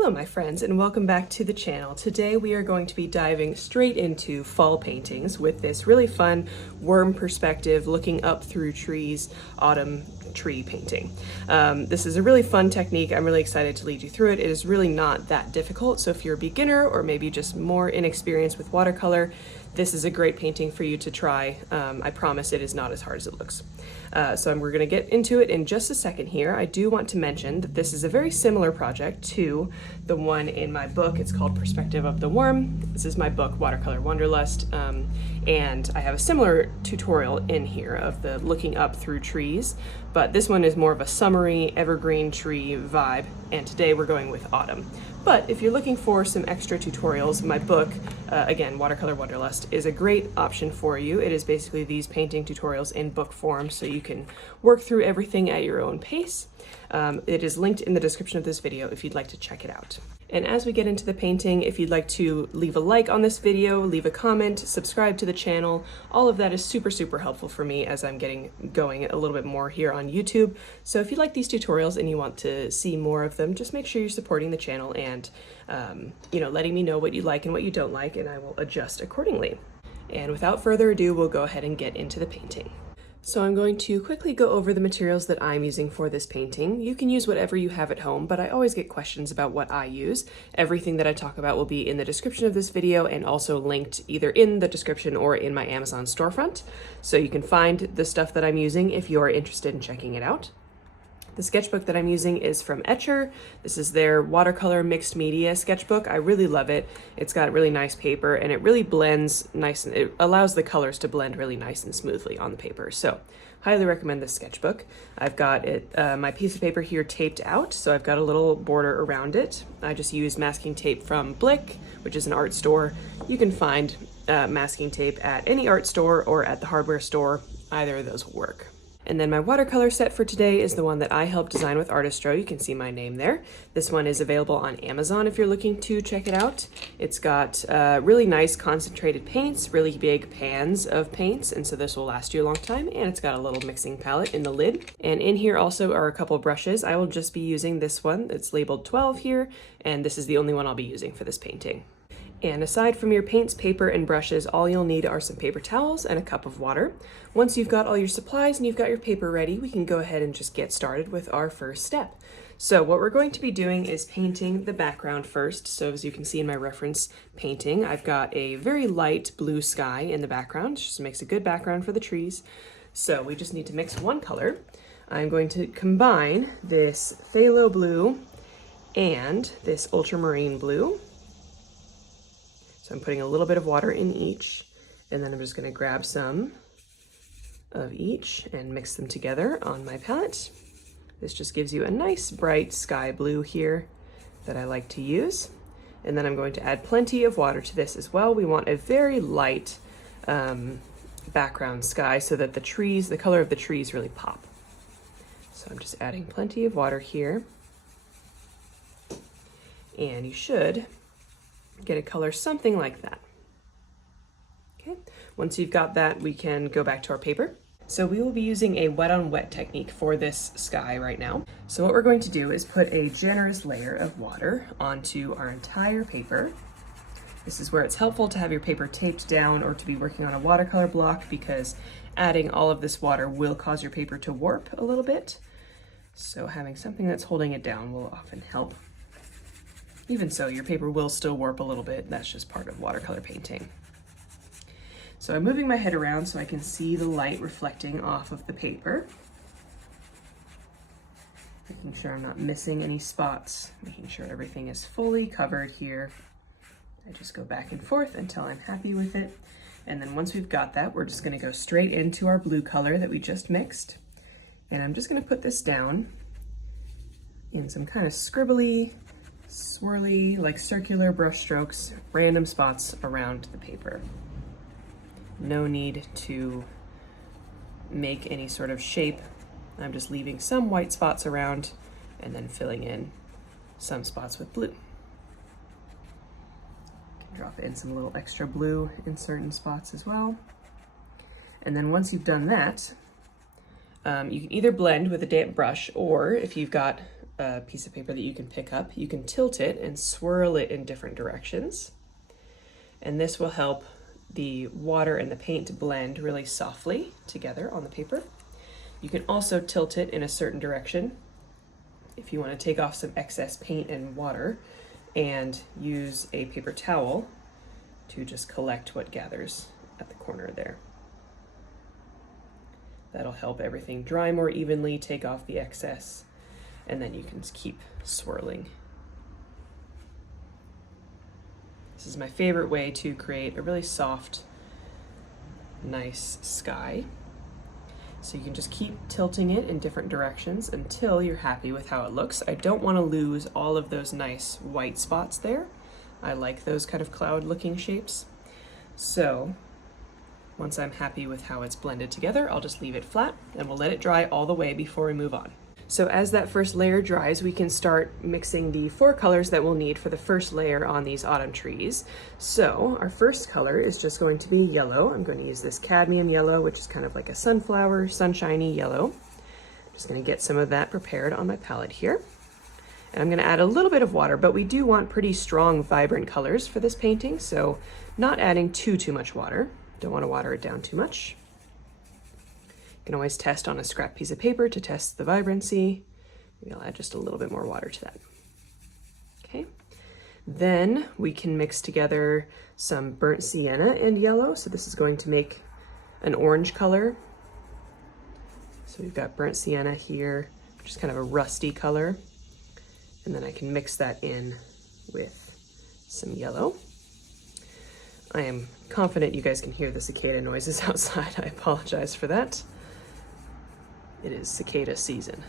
Hello my friends, and welcome back to the channel. Today we are going to be diving straight into fall paintings with this really fun worm perspective looking up through trees autumn tree painting. This is a really fun technique. I'm really excited to lead you through it. It is really not that difficult, so if you're a beginner or maybe just more inexperienced with watercolor, this is a great painting for you to try. I promise it is not as hard as it looks. We're going to get into it in just a second here. I do want to mention that this is a very similar project to the one in my book. It's called Perspective of the Worm. This is my book, Watercolor Wanderlust, and I have a similar tutorial in here of the looking up through trees, but this one is more of a summery evergreen tree vibe, and today we're going with autumn. But if you're looking for some extra tutorials, my book, again, Watercolor Wanderlust, is a great option for you. It is basically these painting tutorials in book form, so you can work through everything at your own pace. It is linked in the description of this video if you'd like to check it out. And as we get into the painting, if you'd like to leave a like on this video, leave a comment, subscribe to the channel, all of that is super helpful for me as I'm getting going a little bit more here on YouTube. So if you like these tutorials and you want to see more of them, just make sure you're supporting the channel and letting me know what you like and what you don't like, and I will adjust accordingly. And without further ado, we'll go ahead and get into the painting. So I'm going to quickly go over the materials that I'm using for this painting. You can use whatever you have at home, but I always get questions about what I use. Everything that I talk about will be in the description of this video and also linked either in the description or in my Amazon storefront. So you can find the stuff that I'm using if you're interested in checking it out. The sketchbook that I'm using is from Etchr. This is their watercolor mixed media sketchbook. I really love it. It's got really nice paper and it really blends nice, and it allows the colors to blend really nice and smoothly on the paper. So highly recommend this sketchbook. I've got it, my piece of paper here taped out, so I've got a little border around it. I just use masking tape from Blick, which is an art store. You can find masking tape at any art store or at the hardware store. Either of those will work. And then my watercolor set for today is the one that I helped design with Artistro. You can see my name there. This one is available on Amazon if you're looking to check it out. It's got really nice concentrated paints, really big pans of paints, and so this will last you a long time. And it's got a little mixing palette in the lid. And in here also are a couple brushes. I will just be using this one. It's labeled 12 here, and this is the only one I'll be using for this painting. And aside from your paints, paper, and brushes, all you'll need are some paper towels and a cup of water. Once you've got all your supplies and you've got your paper ready, we can go ahead and just get started with our first step. So what we're going to be doing is painting the background first. So as you can see in my reference painting, I've got a very light blue sky in the background, just makes a good background for the trees. So we just need to mix one color. I'm going to combine this phthalo blue and this ultramarine blue. So I'm putting a little bit of water in each, and then I'm just going to grab some of each and mix them together on my palette. This just gives you a nice bright sky blue here that I like to use. And then I'm going to add plenty of water to this as well. We want a very light background sky so that the color of the trees really pop. So I'm just adding plenty of water here. And you should get a color something like that. Okay, once you've got that, we can go back to our paper. So we will be using a wet on wet technique for this sky right now. So what we're going to do is put a generous layer of water onto our entire paper. This is where it's helpful to have your paper taped down or to be working on a watercolor block, because adding all of this water will cause your paper to warp a little bit. So having something that's holding it down will often help. Even so, your paper will still warp a little bit. That's just part of watercolor painting. So I'm moving my head around so I can see the light reflecting off of the paper. Making sure I'm not missing any spots, making sure everything is fully covered here. I just go back and forth until I'm happy with it. And then once we've got that, we're just gonna go straight into our blue color that we just mixed. And I'm just gonna put this down in some kind of scribbly, swirly, like circular brush strokes, random spots around the paper. No need to make any sort of shape. I'm just leaving some white spots around and then filling in some spots with blue. Drop in some little extra blue in certain spots as well. And then once you've done that, you can either blend with a damp brush, or if you've got a piece of paper that you can pick up, you can tilt it and swirl it in different directions. And this will help the water and the paint to blend really softly together on the paper. You can also tilt it in a certain direction if you want to take off some excess paint and water, and use a paper towel to just collect what gathers at the corner there. That'll help everything dry more evenly, take off the excess, and then you can just keep swirling. This is my favorite way to create a really soft, nice sky. So you can just keep tilting it in different directions until you're happy with how it looks. I don't want to lose all of those nice white spots there. I like those kind of cloud looking shapes. So once I'm happy with how it's blended together, I'll just leave it flat and we'll let it dry all the way before we move on. So as that first layer dries, we can start mixing the 4 colors that we'll need for the first layer on these autumn trees. So our first color is just going to be yellow. I'm going to use this cadmium yellow, which is kind of like a sunflower, sunshiny yellow. I'm just going to get some of that prepared on my palette here. And I'm going to add a little bit of water, but we do want pretty strong, vibrant colors for this painting, so not adding too much water. Don't want to water it down too much. You can always test on a scrap piece of paper to test the vibrancy. Maybe I'll add just a little bit more water to that. Okay, then we can mix together some burnt sienna and yellow. So this is going to make an orange color. So we've got burnt sienna here, which is kind of a rusty color. And then I can mix that in with some yellow. I am confident you guys can hear the cicada noises outside. I apologize for that. It is cicada season.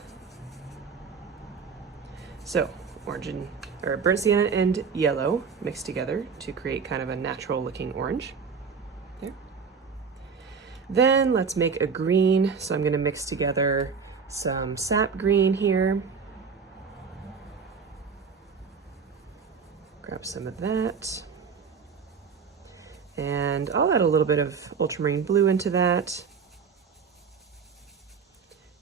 So burnt sienna and yellow mixed together to create kind of a natural looking orange. There. Then let's make a green. So I'm going to mix together some sap green here. Grab some of that. And I'll add a little bit of ultramarine blue into that.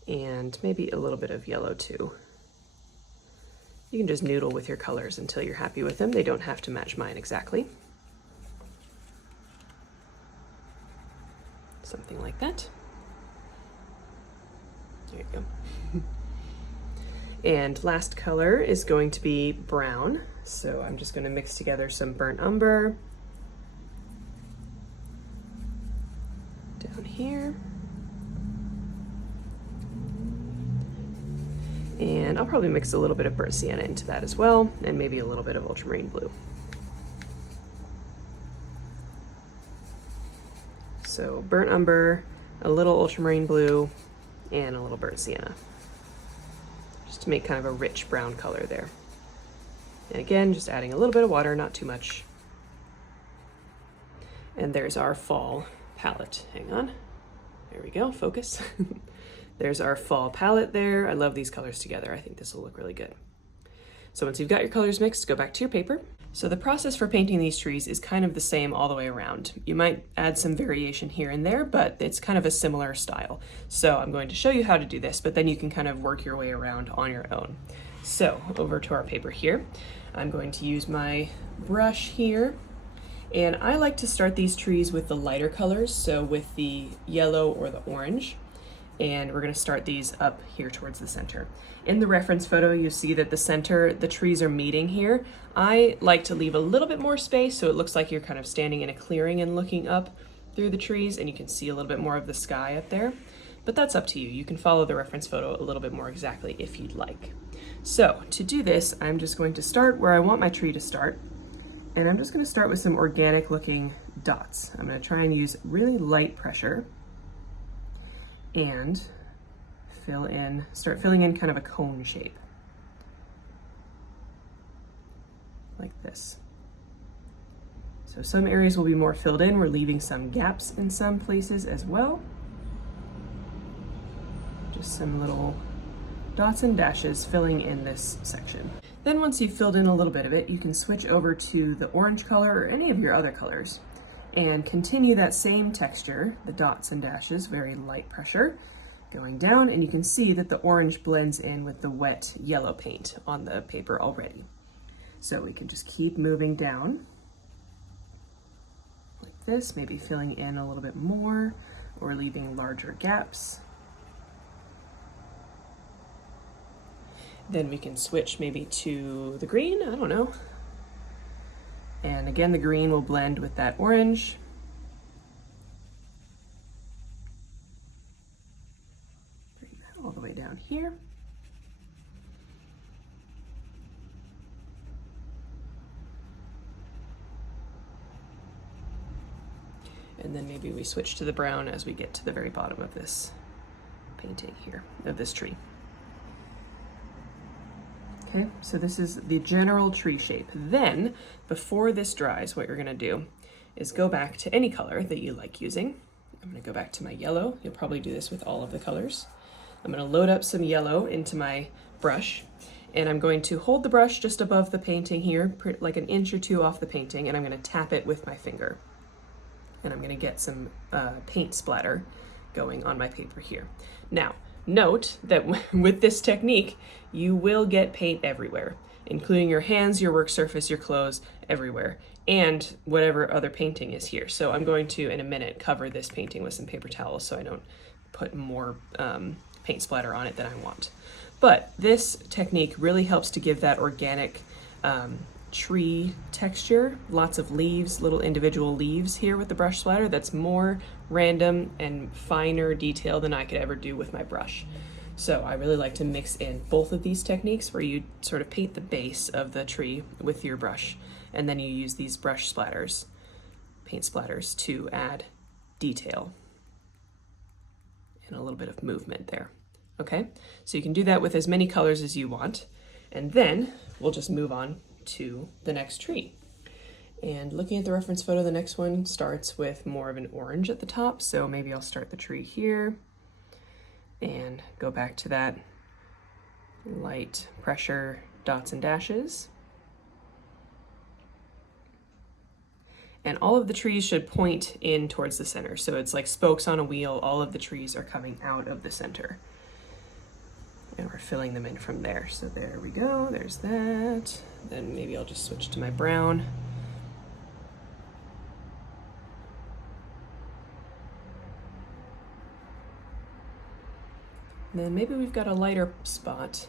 And maybe a little bit of yellow too. You can just noodle with your colors until you're happy with them. They don't have to match mine exactly. Something like that. There you go. And last color is going to be brown. So I'm just going to mix together some burnt umber down here. And I'll probably mix a little bit of burnt sienna into that as well, and maybe a little bit of ultramarine blue. So burnt umber, a little ultramarine blue, and a little burnt sienna. Just to make kind of a rich brown color there. And again, just adding a little bit of water, not too much. And there's our fall palette. Hang on. There we go, focus. There's our fall palette there. I love these colors together. I think this will look really good. So once you've got your colors mixed, go back to your paper. So the process for painting these trees is kind of the same all the way around. You might add some variation here and there, but it's kind of a similar style. So I'm going to show you how to do this, but then you can kind of work your way around on your own. So over to our paper here. I'm going to use my brush here. And I like to start these trees with the lighter colors, so with the yellow or the orange. And we're going to start these up here towards the center. In the reference photo, you see that the center, the trees are meeting here. I like to leave a little bit more space so it looks like you're kind of standing in a clearing and looking up through the trees, and you can see a little bit more of the sky up there. But that's up to you. You can follow the reference photo a little bit more exactly if you'd like. So to do this, I'm just going to start where I want my tree to start. And I'm just going to start with some organic looking dots. I'm going to try and use really light pressure and start filling in kind of a cone shape. Like this. So some areas will be more filled in. We're leaving some gaps in some places as well. Just some little dots and dashes filling in this section. Then once you've filled in a little bit of it, you can switch over to the orange color or any of your other colors and continue that same texture, the dots and dashes, very light pressure, Going down, and you can see that the orange blends in with the wet yellow paint on the paper already. So we can just keep moving down like this, maybe filling in a little bit more or leaving larger gaps. Then we can switch maybe to the green, I don't know. And again, the green will blend with that orange. Bring that all the way down here. And then maybe we switch to the brown as we get to the very bottom of this painting here, of this tree. Okay, so this is the general tree shape. Then, before this dries, what you're gonna do is go back to any color that you like using. I'm gonna go back to my yellow. You'll probably do this with all of the colors. I'm gonna load up some yellow into my brush, and I'm going to hold the brush just above the painting here, like an inch or two off the painting, and I'm gonna tap it with my finger. And I'm gonna get some paint splatter going on my paper here. Now, note that with this technique, you will get paint everywhere, including your hands, your work surface, your clothes, everywhere, and whatever other painting is here. So I'm going to, in a minute, cover this painting with some paper towels so I don't put more paint splatter on it than I want. But this technique really helps to give that organic tree texture, lots of leaves, little individual leaves here with the brush splatter. That's more random and finer detail than I could ever do with my brush. So I really like to mix in both of these techniques where you sort of paint the base of the tree with your brush, and then you use these brush splatters, paint splatters, to add detail and a little bit of movement there. Okay, so you can do that with as many colors as you want, and then we'll just move on to the next tree. And looking at the reference photo, the next one starts with more of an orange at the top, so maybe I'll start the tree here and go back to that light pressure dots and dashes. And all of the trees should point in towards the center, so it's like spokes on a wheel. All of the trees are coming out of the center, and we're filling them in from there. So there we go, there's that. Then maybe I'll just switch to my brown. And then maybe we've got a lighter spot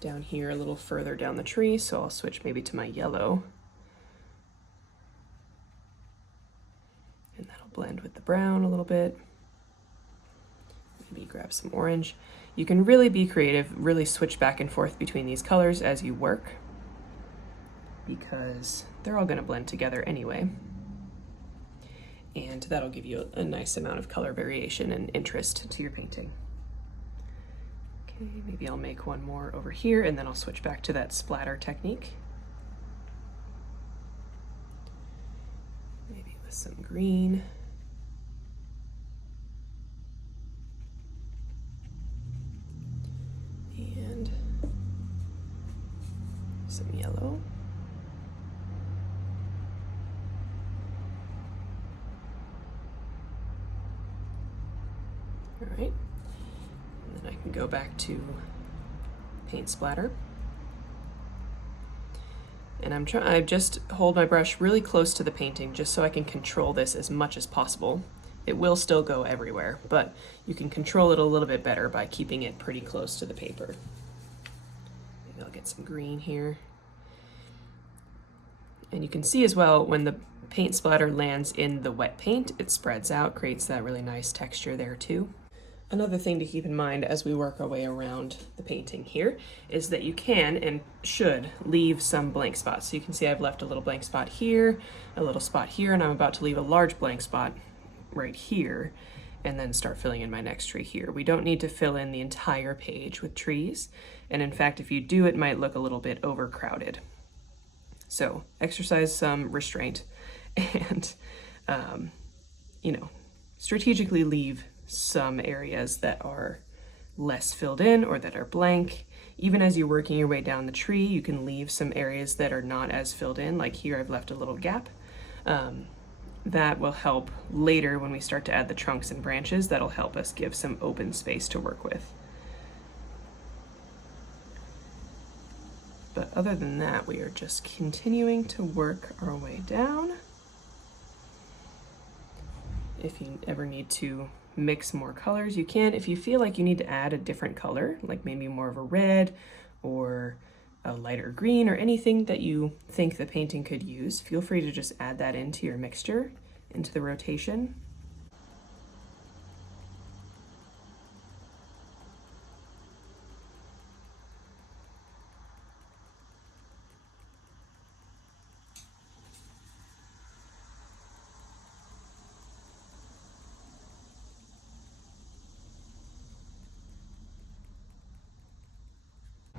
down here a little further down the tree, so I'll switch maybe to my yellow. And that'll blend with the brown a little bit. Maybe grab some orange. You can really be creative, really switch back and forth between these colors as you work, because they're all gonna blend together anyway. And that'll give you a nice amount of color variation and interest to your painting. Okay, maybe I'll make one more over here, and then I'll switch back to that splatter technique. Maybe with some green. And some yellow. All right. And then I can go back to paint splatter. And I just hold my brush really close to the painting just so I can control this as much as possible. It will still go everywhere, but you can control it a little bit better by keeping it pretty close to the paper. Maybe I'll get some green here. And you can see as well, when the paint splatter lands in the wet paint, it spreads out, creates that really nice texture there too. Another thing to keep in mind as we work our way around the painting here is that you can and should leave some blank spots. So you can see I've left a little blank spot here, a little spot here, and I'm about to leave a large blank spot right here, and then start filling in my next tree here. We don't need to fill in the entire page with trees, and in fact, if you do, it might look a little bit overcrowded. So exercise some restraint and, strategically leave some areas that are less filled in or that are blank. Even as you're working your way down the tree, you can leave some areas that are not as filled in, like here I've left a little gap. that will help later when we start to add the trunks and branches. That'll help us give some open space to work with. But other than that, we are just continuing to work our way down. If you ever need to mix more colors, you can. If you feel like you need to add a different color, like maybe more of a red or a lighter green or anything that you think the painting could use, feel free to just add that into your mixture, into the rotation.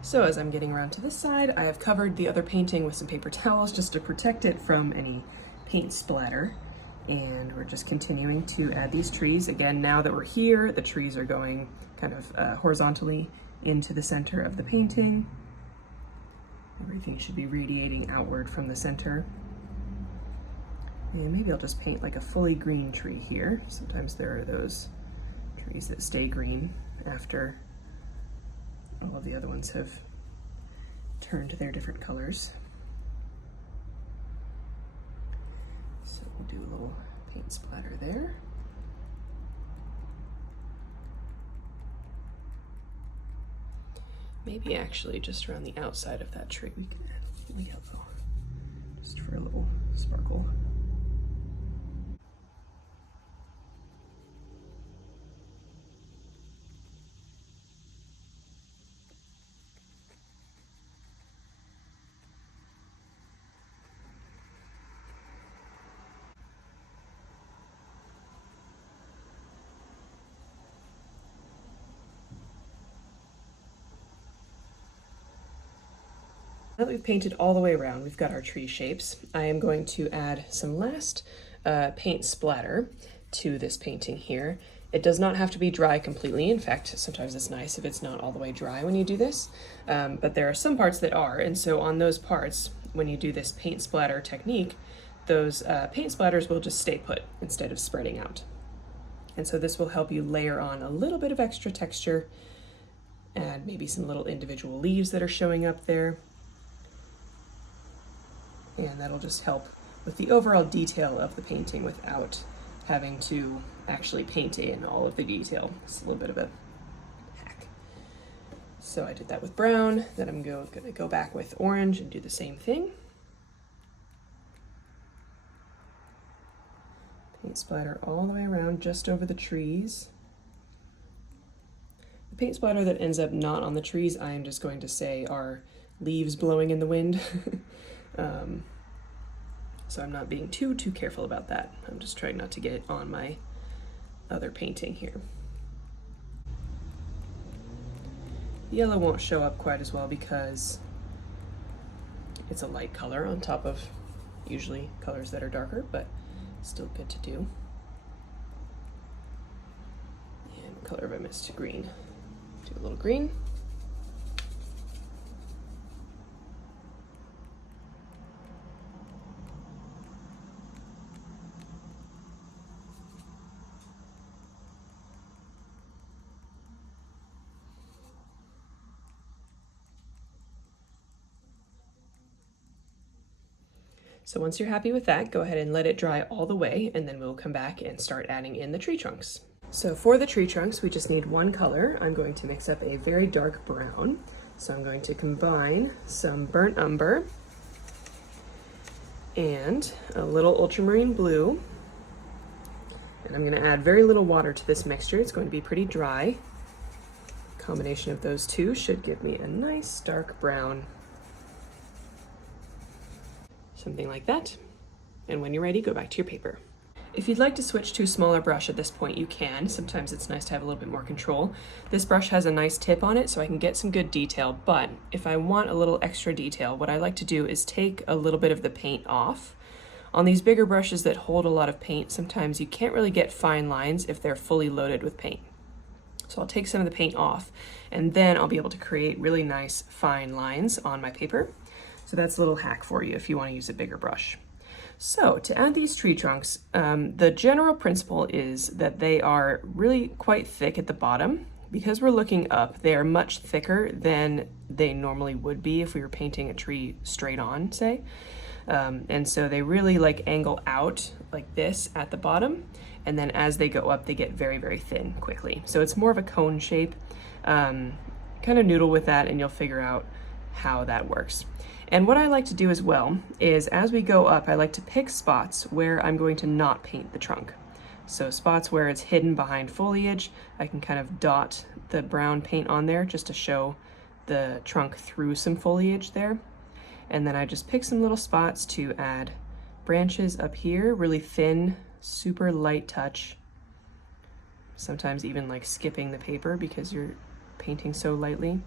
So as I'm getting around to this side, I have covered the other painting with some paper towels just to protect it from any paint splatter. And we're just continuing to add these trees. Again, now that we're here, the trees are going kind of horizontally into the center of the painting. Everything should be radiating outward from the center. And maybe I'll just paint like a fully green tree here. Sometimes there are those trees that stay green after all of the other ones have turned to their different colors. So we'll do a little paint splatter there. Maybe actually just around the outside of that tree we can add a little yellow, just for a little sparkle. Now that we've painted all the way around, we've got our tree shapes. I am going to add some last paint splatter to this painting here. It does not have to be dry completely. In fact, sometimes it's nice if it's not all the way dry when you do this, but there are some parts that are, and so on those parts, when you do this paint splatter technique, those paint splatters will just stay put instead of spreading out. And so this will help you layer on a little bit of extra texture, add maybe some little individual leaves that are showing up there. And that'll just help with the overall detail of the painting without having to actually paint in all of the detail. It's a little bit of a hack. So I did that with brown, then I'm gonna go back with orange and do the same thing. Paint splatter all the way around just over the trees. The paint splatter that ends up not on the trees, I am just going to say are leaves blowing in the wind. So I'm not being too careful about that. I'm just trying not to get it on my other painting here. Yellow won't show up quite as well because it's a light color on top of usually colors that are darker, but still good to do. And what color have I missed? Green. Do a little green. So once you're happy with that, go ahead and let it dry all the way, and then we'll come back and start adding in the tree trunks. So for the tree trunks, we just need one color. I'm going to mix up a very dark brown. So I'm going to combine some burnt umber and a little ultramarine blue. And I'm going to add very little water to this mixture. It's going to be pretty dry. The combination of those two should give me a nice dark brown. Something like that. And when you're ready, go back to your paper. If you'd like to switch to a smaller brush at this point, you can. Sometimes it's nice to have a little bit more control. This brush has a nice tip on it so I can get some good detail, but if I want a little extra detail, what I like to do is take a little bit of the paint off. On these bigger brushes that hold a lot of paint, sometimes you can't really get fine lines if they're fully loaded with paint. So I'll take some of the paint off, and then I'll be able to create really nice fine lines on my paper. So that's a little hack for you if you want to use a bigger brush. So to add these tree trunks, the general principle is that they are really quite thick at the bottom. Because we're looking up, they are much thicker than they normally would be if we were painting a tree straight on, say. And so they really like angle out like this at the bottom, and then as they go up, they get very, very thin quickly. So it's more of a cone shape. Kind of noodle with that and you'll figure out how that works. And what I like to do as well is as we go up, I like to pick spots where I'm going to not paint the trunk. So spots where it's hidden behind foliage, I can kind of dot the brown paint on there just to show the trunk through some foliage there. And then I just pick some little spots to add branches up here, really thin, super light touch. Sometimes even like skipping the paper because you're painting so lightly.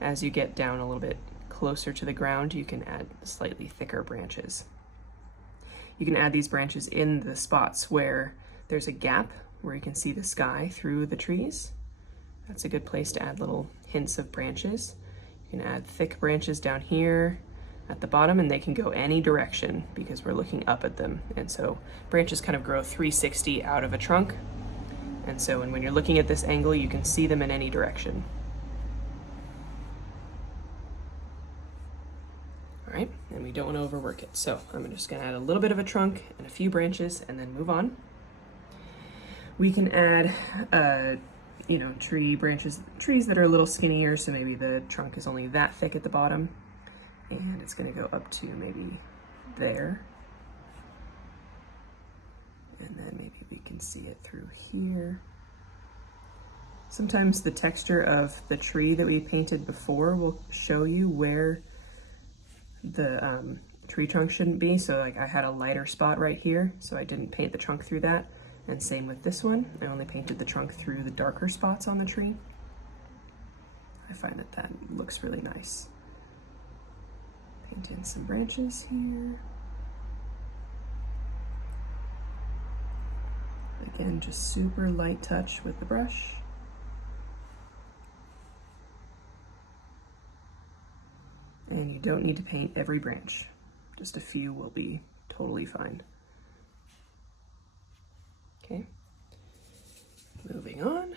As you get down a little bit closer to the ground, you can add slightly thicker branches. You can add these branches in the spots where there's a gap where you can see the sky through the trees. That's a good place to add little hints of branches. You can add thick branches down here at the bottom, and they can go any direction because we're looking up at them. And so branches kind of grow 360 out of a trunk. And so when you're looking at this angle, you can see them in any direction. All right, and we don't want to overwork it. So I'm just gonna add a little bit of a trunk and a few branches and then move on. We can add, tree branches, trees that are a little skinnier, so maybe the trunk is only that thick at the bottom, and it's going to go up to maybe there. And then maybe we can see it through here. Sometimes the texture of the tree that we painted before will show you where the tree trunk shouldn't be. So like I had a lighter spot right here, so I didn't paint the trunk through that. And same with this one, I only painted the trunk through the darker spots on the tree. I find that that looks really nice. Paint in some branches here. Again, just super light touch with the brush. And you don't need to paint every branch. Just a few will be totally fine. Okay, moving on.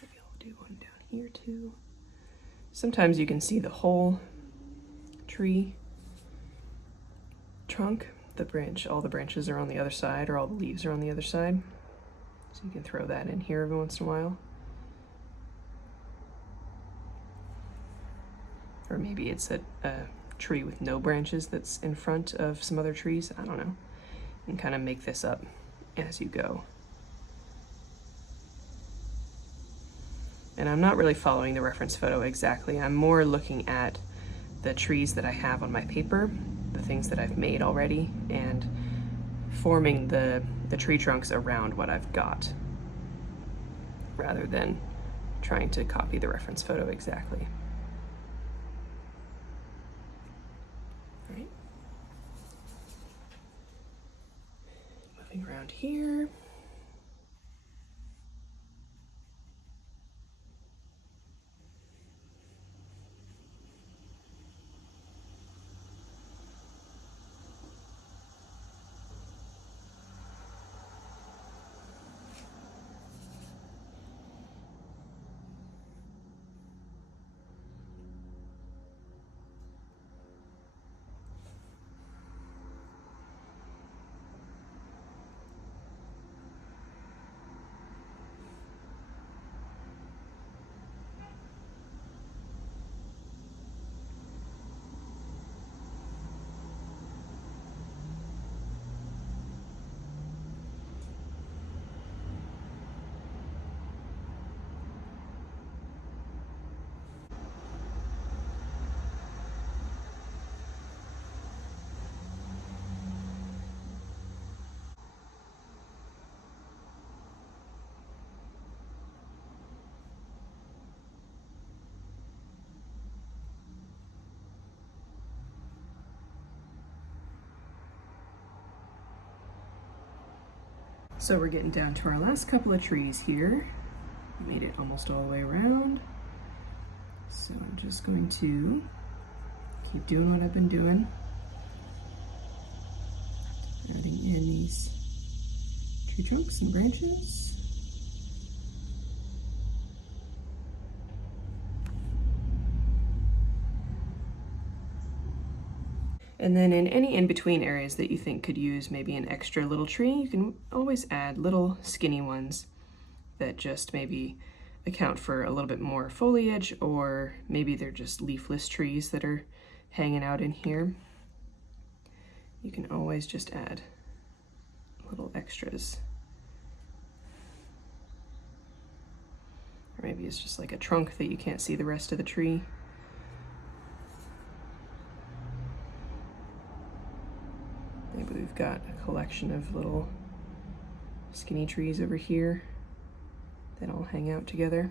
Maybe I'll do one down here too. Sometimes you can see the whole tree trunk, the branch, all the branches are on the other side, or all the leaves are on the other side. So you can throw that in here every once in a while. Or maybe it's a tree with no branches that's in front of some other trees, I don't know. And kind of make this up as you go. And I'm not really following the reference photo exactly. I'm more looking at the trees that I have on my paper, the things that I've made already, and forming the tree trunks around what I've got, rather than trying to copy the reference photo exactly. Around here. So we're getting down to our last couple of trees here. Made it almost all the way around. So I'm just going to keep doing what I've been doing. tree trunks and branches. And then in any in-between areas that you think could use maybe an extra little tree, you can always add little skinny ones that just maybe account for a little bit more foliage, or maybe they're just leafless trees that are hanging out in here. You can always just add little extras. Or maybe it's just like a trunk that you can't see the rest of the tree. Maybe we've got a collection of little skinny trees over here that all hang out together.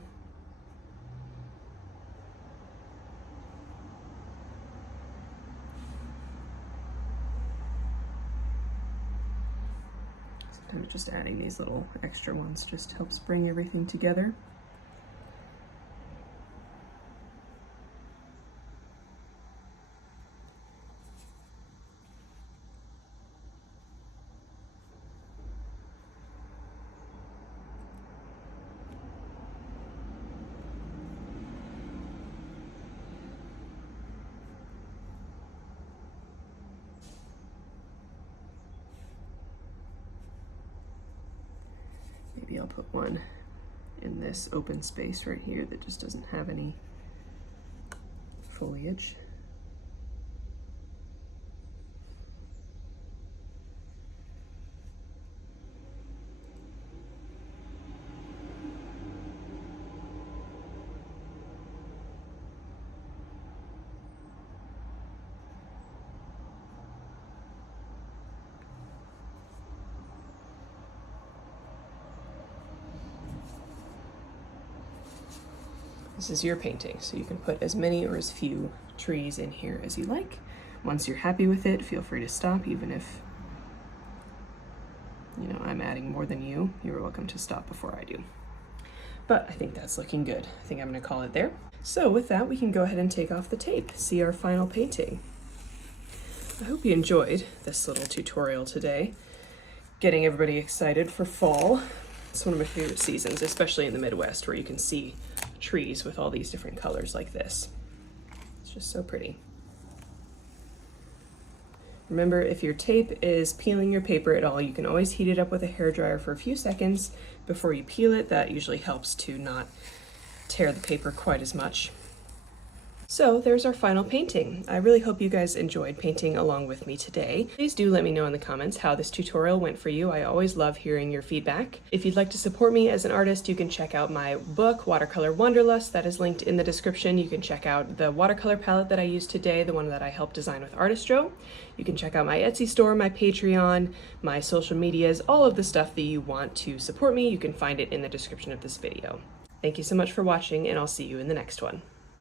Sometimes just adding these little extra ones just helps bring everything together. Maybe I'll put one in this open space right here that just doesn't have any foliage. This is your painting, so you can put as many or as few trees in here as you like. Once you're happy with it, feel free to stop, even if, I'm adding more than you. You're welcome to stop before I do. But I think that's looking good. I think I'm gonna call it there. So with that, we can go ahead and take off the tape, see our final painting. I hope you enjoyed this little tutorial today, getting everybody excited for fall. It's one of my favorite seasons, especially in the Midwest, where you can see trees with all these different colors like this. It's just so pretty. Remember, if your tape is peeling your paper at all, you can always heat it up with a hairdryer for a few seconds before you peel it. That usually helps to not tear the paper quite as much. So there's our final painting. I really hope you guys enjoyed painting along with me today. Please do let me know in the comments how this tutorial went for you. I always love hearing your feedback. If you'd like to support me as an artist, you can check out my book, Watercolor Wanderlust. That is linked in the description. You can check out the watercolor palette that I used today, the one that I helped design with Artistro. You can check out my Etsy store, my Patreon, my social medias, all of the stuff that you want to support me. You can find it in the description of this video. Thank you so much for watching, and I'll see you in the next one.